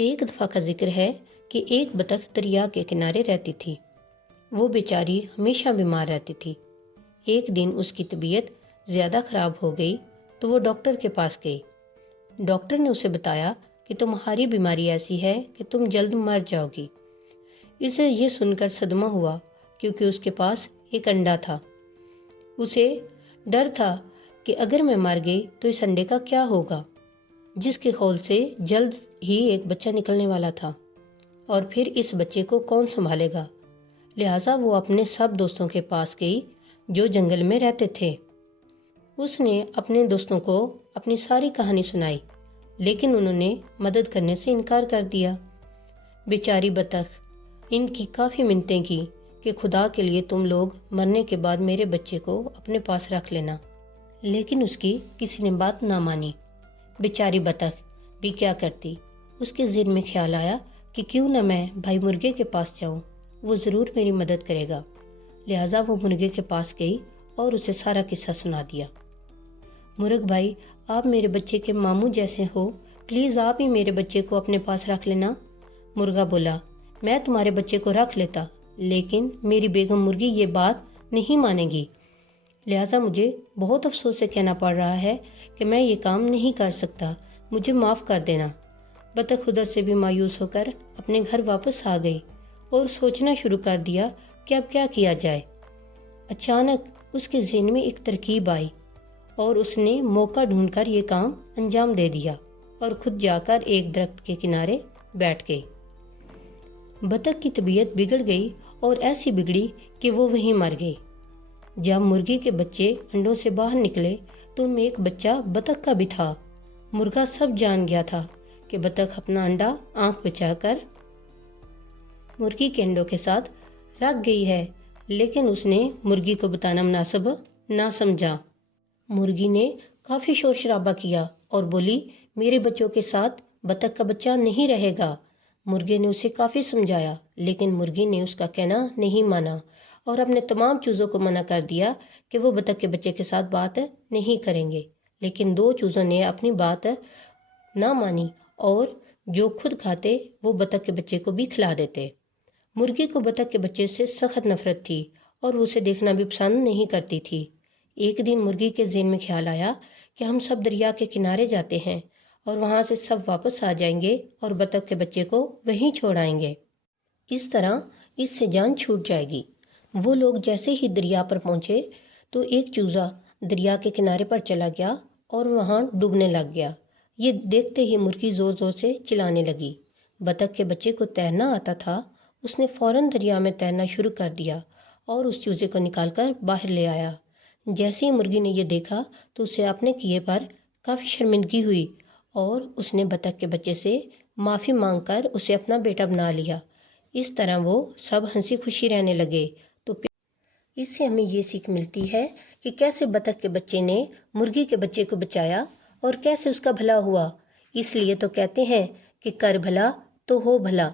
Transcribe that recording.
ایک دفعہ کا ذکر ہے کہ ایک بطخ دریا کے کنارے رہتی تھی۔ وہ بیچاری ہمیشہ بیمار رہتی تھی۔ ایک دن اس کی طبیعت زیادہ خراب ہو گئی تو وہ ڈاکٹر کے پاس گئی۔ ڈاکٹر نے اسے بتایا کہ تمہاری بیماری ایسی ہے کہ تم جلد مر جاؤ گی۔ اسے یہ سن کر صدمہ ہوا کیونکہ اس کے پاس ایک انڈا تھا۔ اسے ڈر تھا کہ اگر میں مر گئی تو اس انڈے کا کیا ہوگا، جس کے خول سے جلد ہی ایک بچہ نکلنے والا تھا، اور پھر اس بچے کو کون سنبھالے گا۔ لہٰذا وہ اپنے سب دوستوں کے پاس گئی جو جنگل میں رہتے تھے۔ اس نے اپنے دوستوں کو اپنی ساری کہانی سنائی، لیکن انہوں نے مدد کرنے سے انکار کر دیا۔ بیچاری بطخ ان کی کافی منتیں کی کہ خدا کے لیے تم لوگ مرنے کے بعد میرے بچے کو اپنے پاس رکھ لینا، لیکن اس کی کسی نے بات نہ مانی۔ بیچاری بطخ بھی کیا کرتی، اس کے ذہن میں خیال آیا کہ کیوں نہ میں بھائی مرغے کے پاس جاؤں، وہ ضرور میری مدد کرے گا۔ لہٰذا وہ مرغے کے پاس گئی اور اسے سارا قصہ سنا دیا۔ مرغ بھائی، آپ میرے بچے کے ماموں جیسے ہو، پلیز آپ ہی میرے بچے کو اپنے پاس رکھ لینا۔ مرغا بولا، میں تمہارے بچے کو رکھ لیتا، لیکن میری بیگم مرغی یہ بات نہیں مانے گی، لہٰذا مجھے بہت افسوس سے کہنا پڑ رہا ہے کہ میں یہ کام نہیں کر سکتا، مجھے معاف کر دینا۔ بطخ ادھر سے بھی مایوس ہو کر اپنے گھر واپس آ گئی اور سوچنا شروع کر دیا کہ اب کیا کیا جائے۔ اچانک اس کے ذہن میں ایک ترکیب آئی اور اس نے موقع ڈھونڈ کر یہ کام انجام دے دیا اور خود جا کر ایک درخت کے کنارے بیٹھ گئی۔ بطخ کی طبیعت بگڑ گئی اور ایسی بگڑی کہ وہ وہیں مر گئی۔ جب مرغی کے بچے انڈوں سے باہر نکلے تو ان میں ایک بچہ بطخ کا بھی تھا۔ مرغا سب جان گیا تھا کہ بطخ اپنا انڈا آنکھ بچا کر مرغی کے انڈوں کے ساتھ رکھ گئی ہے، لیکن اس نے مرغی کو بتانا مناسب نہ سمجھا۔ مرغی نے کافی شور شرابہ کیا اور بولی، میرے بچوں کے ساتھ بطخ کا بچہ نہیں رہے گا۔ مرغے نے اسے کافی سمجھایا، لیکن مرغی نے اس کا کہنا نہیں مانا اور اپنے تمام چوزوں کو منع کر دیا کہ وہ بطخ کے بچے کے ساتھ بات نہیں کریں گے۔ لیکن دو چوزوں نے اپنی بات نہ مانی اور جو خود کھاتے وہ بطخ کے بچے کو بھی کھلا دیتے۔ مرغی کو بطخ کے بچے سے سخت نفرت تھی اور وہ اسے دیکھنا بھی پسند نہیں کرتی تھی۔ ایک دن مرغی کے ذہن میں خیال آیا کہ ہم سب دریا کے کنارے جاتے ہیں اور وہاں سے سب واپس آ جائیں گے اور بطخ کے بچے کو وہیں چھوڑ آئیں گے، اس طرح اس سے جان چھوٹ جائے گی۔ وہ لوگ جیسے ہی دریا پر پہنچے تو ایک چوزا دریا کے کنارے پر چلا گیا اور وہاں ڈوبنے لگ گیا۔ یہ دیکھتے ہی مرغی زور زور سے چلانے لگی۔ بطخ کے بچے کو تیرنا آتا تھا، اس نے فوراً دریا میں تیرنا شروع کر دیا اور اس چوزے کو نکال کر باہر لے آیا۔ جیسے ہی مرغی نے یہ دیکھا تو اسے اپنے کیے پر کافی شرمندگی ہوئی اور اس نے بطخ کے بچے سے معافی مانگ کر اسے اپنا بیٹا بنا لیا۔ اس طرح وہ سب ہنسی خوشی رہنے لگے۔ تو اس سے ہمیں یہ سیکھ ملتی ہے کہ کیسے بطخ کے بچے نے مرغی کے بچے کو بچایا اور کیسے اس کا بھلا ہوا۔ اس لیے تو کہتے ہیں کہ کر بھلا تو ہو بھلا۔